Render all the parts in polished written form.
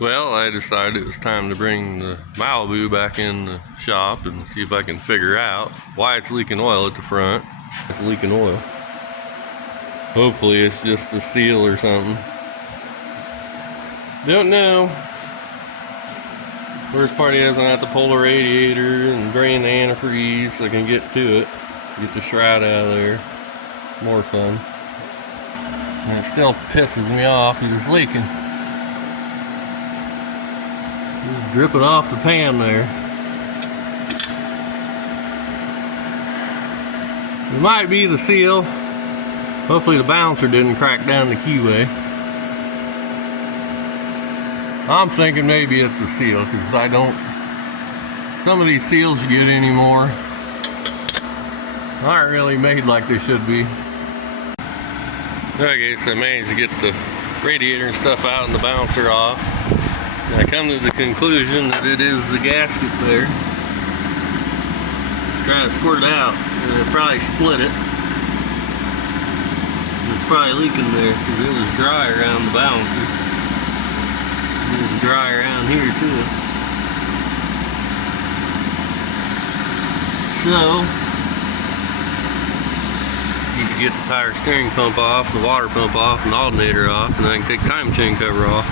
Well, I decided it was time to bring the Malibu back in the shop and see if I can figure out why it's leaking oil at the front. It's leaking oil. Hopefully it's just the seal or something. Don't know. Worst part is I have to pull the radiator and drain the antifreeze so I can get to it. Get the shroud out of there. More fun. And it still pisses me off because it's leaking. It's dripping off the pan there. It might be the seal. Hopefully the bouncer didn't crack down the keyway. I'm thinking maybe it's the seal because I don't. Some of these seals you get anymore aren't really made like they should be. Okay, so I managed to get the radiator and stuff out and the bouncer off. And I come to the conclusion that it is the gasket there. Trying to squirt it out, and it probably split it. It's probably leaking there because it was dry around the bouncer. It was dry around here too. So, need to get the power steering pump off, the water pump off, and the alternator off, and I can take time chain cover off.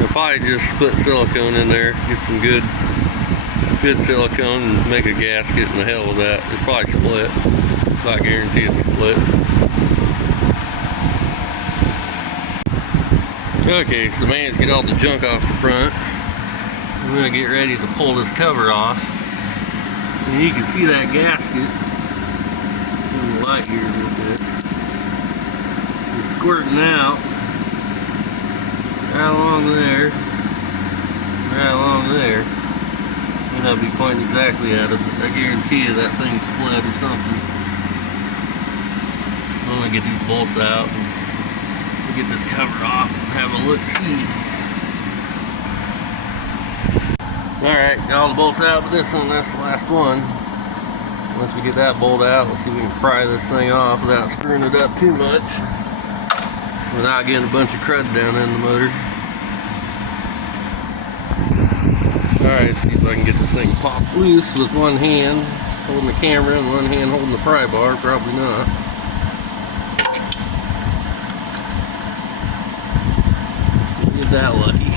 I'll probably just put silicone in there, get some good silicone, and make a gasket, and the hell with that. It's probably split. I guarantee it's split. Okay, so managed to get all the junk off the front. I'm gonna get ready to pull this cover off. And you can see that gasket in the light here a little bit. It's squirting out right along there, right along there. May not be pointing exactly at it, but I guarantee you that thing split or something. I'm gonna get these bolts out and get this cover off and have a look-see. Alright, got all the bolts out, but that's the last one. Once we get that bolt out, let's see if we can pry this thing off without screwing it up too much, without getting a bunch of crud down in the motor. Alright, see if I can get this thing popped loose with one hand holding the camera and one hand holding the pry bar. Probably not. Get that lucky.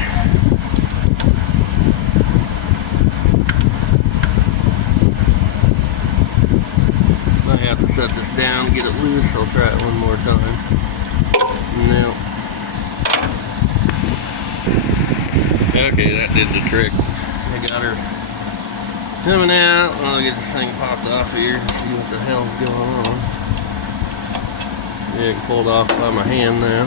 I have to set this down, get it loose. I'll try it one more time. No. Okay, that did the trick. I got her coming out. I'll get this thing popped off here and see what the hell's going on. Yeah, I can pull it off by my hand now.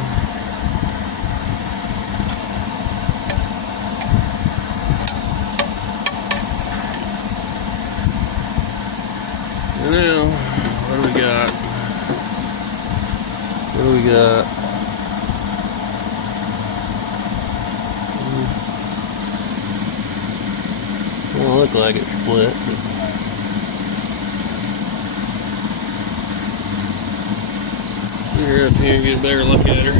Now, what do we got? What do we got? Doesn't look like it's split. Get her up here and get a better look at her.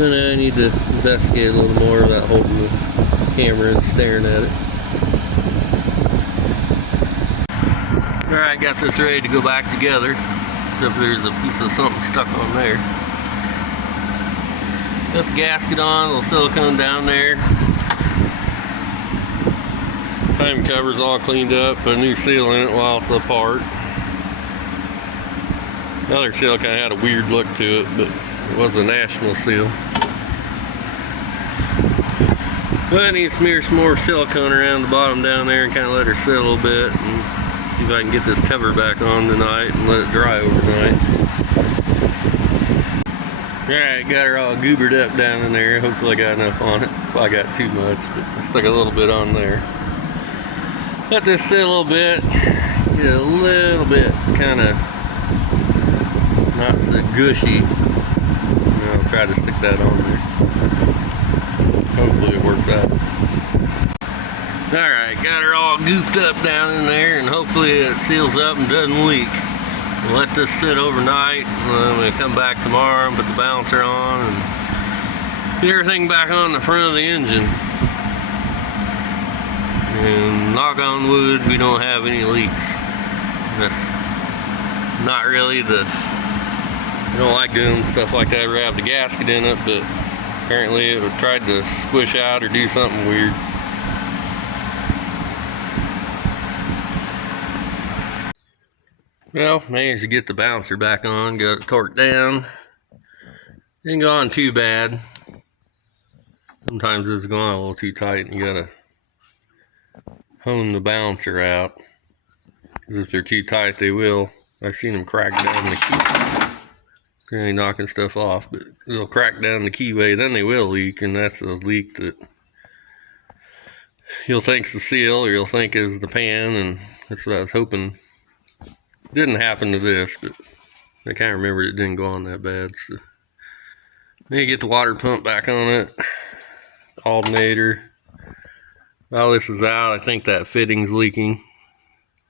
And I need to investigate a little more without holding the camera and staring at it. Alright, got this ready to go back together. Except there's a piece of something stuck on there. Got the gasket on, a little silicone down there. Time cover's all cleaned up, put a new seal in it while it's apart. The other seal kind of had a weird look to it, but it was a national seal. But I need to smear some more silicone around the bottom down there and kind of let her sit a little bit. And see if I can get this cover back on tonight and let it dry overnight. Alright, got her all goobered up down in there. Hopefully I got enough on it. Probably got too much, but I stuck a little bit on there. Let this sit a little bit. Get a little bit kind of not so gushy. And I'll try to stick that on there. Hopefully it works out. Alright, got her all gooped up down in there, and hopefully it seals up and doesn't leak. We'll let this sit overnight, and then we come back tomorrow and put the balancer on and get everything back on the front of the engine. And knock on wood, we don't have any leaks. That's not really I don't like doing stuff like that. We have the gasket in it, but apparently it tried to squish out or do something weird. Well, managed to get the bouncer back on, got it torqued down. Didn't go on too bad. Sometimes it's going a little too tight and you gotta hone the bouncer out. Because if they're too tight, they will. I've seen them crack down the key. Really knocking stuff off, but they'll crack down the keyway, then they will leak, and that's a leak that you'll think's the seal or you'll think is the pan, and that's what I was hoping. Didn't happen to this, but I can't remember it didn't go on that bad. So need to get the water pump back on it, alternator. While this is out, I think that fitting's leaking,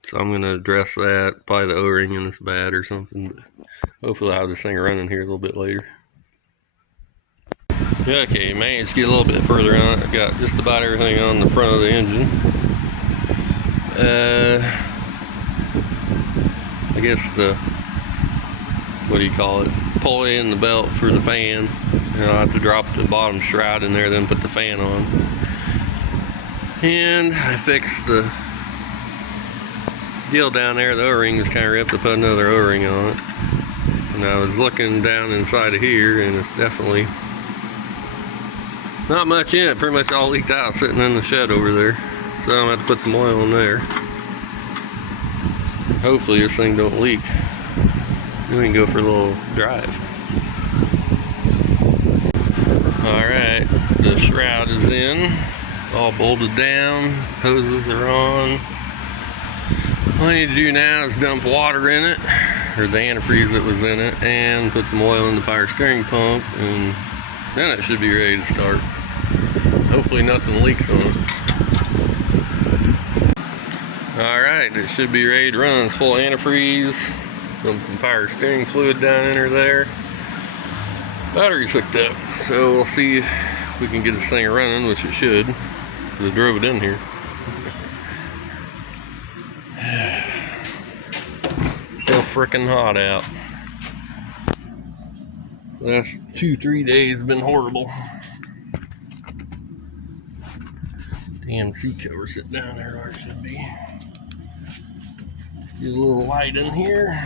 so I'm gonna address that. Probably the O-ring in this bad or something, but hopefully I'll have this thing running here a little bit later. Okay, managed to get a little bit further on it. I got just about everything on the front of the engine. I guess what do you call it? Pulley in the belt for the fan. I'll have to drop the bottom shroud in there, then put the fan on. And I fixed the deal down there. The O-ring was kind of ripped. I put another O-ring on it. And I was looking down inside of here, and it's definitely not much in it. Pretty much all leaked out sitting in the shed over there. So I'm going to have to put some oil in there. Hopefully this thing don't leak. Then we can go for a little drive. Alright, the shroud is in. All bolted down. Hoses are on. All I need to do now is dump water in it, or the antifreeze that was in it, and put some oil in the power steering pump, and then it should be ready to start. Hopefully nothing leaks on it. Alright, it should be ready to run. It's full of antifreeze. Dump some power steering fluid down in her there. Battery's hooked up, so we'll see if we can get this thing running, which it should, because I drove it in here. Still frickin' hot out. The last 2-3 days have been horrible. Damn seat cover sit down there where it should be. Get a little light in here.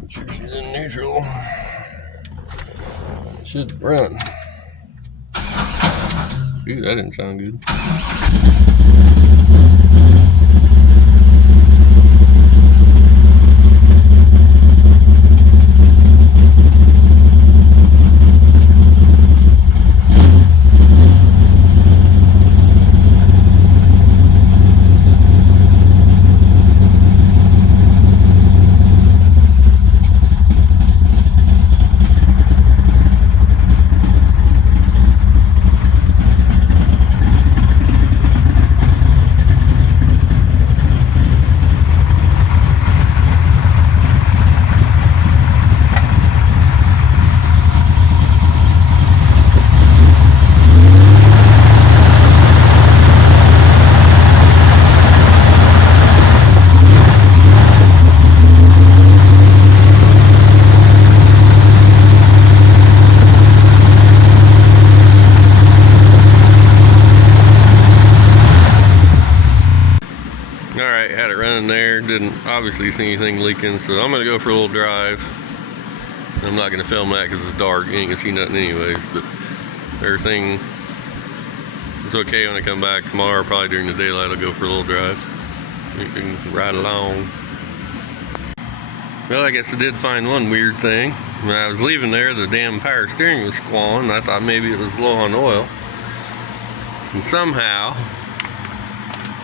Make sure she's in neutral. It should run. Ooh, that didn't sound good. Didn't obviously see anything leaking, so I'm gonna go for a little drive. I'm not gonna film that because it's dark. You ain't gonna see nothing anyways, but everything is okay when I come back tomorrow. Probably during the daylight I'll go for a little drive. You can ride along. Well, I guess I did find one weird thing. When I was leaving there, the damn power steering was squalling. I thought maybe it was low on oil, and somehow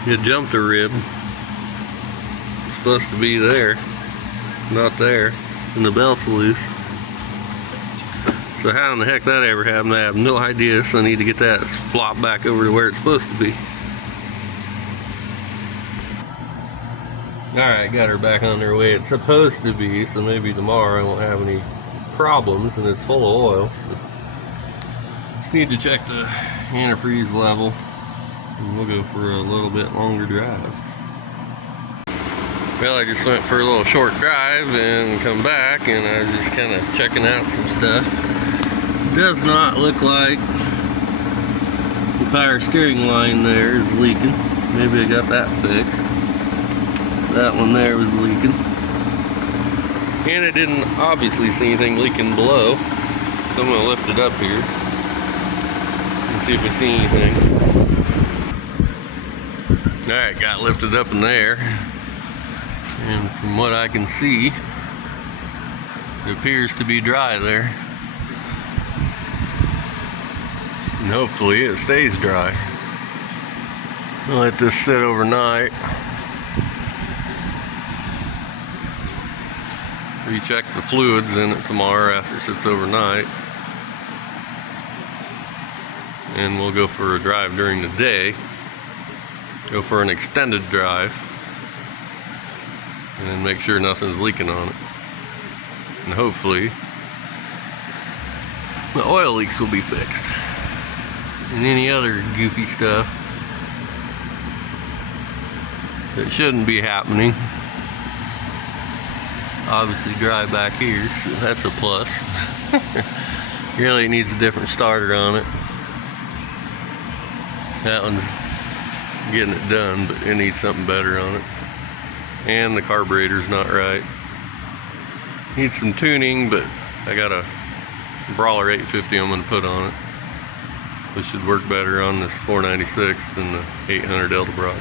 it jumped a rib. Supposed to be there, not there, and the belt's loose. So how in the heck that ever happened, I have no idea, so I need to get that flopped back over to where it's supposed to be. Alright, got her back on her way it's supposed to be, so maybe tomorrow I won't have any problems, and it's full of oil. So just need to check the antifreeze level, and we'll go for a little bit longer drive. Well, I just went for a little short drive and come back, and I was just kind of checking out some stuff. Does not look like the power steering line there is leaking. Maybe I got that fixed. That one there was leaking. And I didn't obviously see anything leaking below. So I'm going to lift it up here and see if I see anything. Alright, got lifted up in there. And from what I can see, it appears to be dry there. And hopefully it stays dry. I'll let this sit overnight. Recheck the fluids in it tomorrow after it sits overnight. And we'll go for a drive during the day. Go for an extended drive. And then make sure nothing's leaking on it. And hopefully the oil leaks will be fixed. And any other goofy stuff that shouldn't be happening. Obviously dry back here, so that's a plus. Really needs a different starter on it. That one's getting it done, but it needs something better on it. And the carburetor's not right. Needs some tuning, but I got a Brawler 850 I'm going to put on it. This should work better on this 496 than the 800 Delta Broad.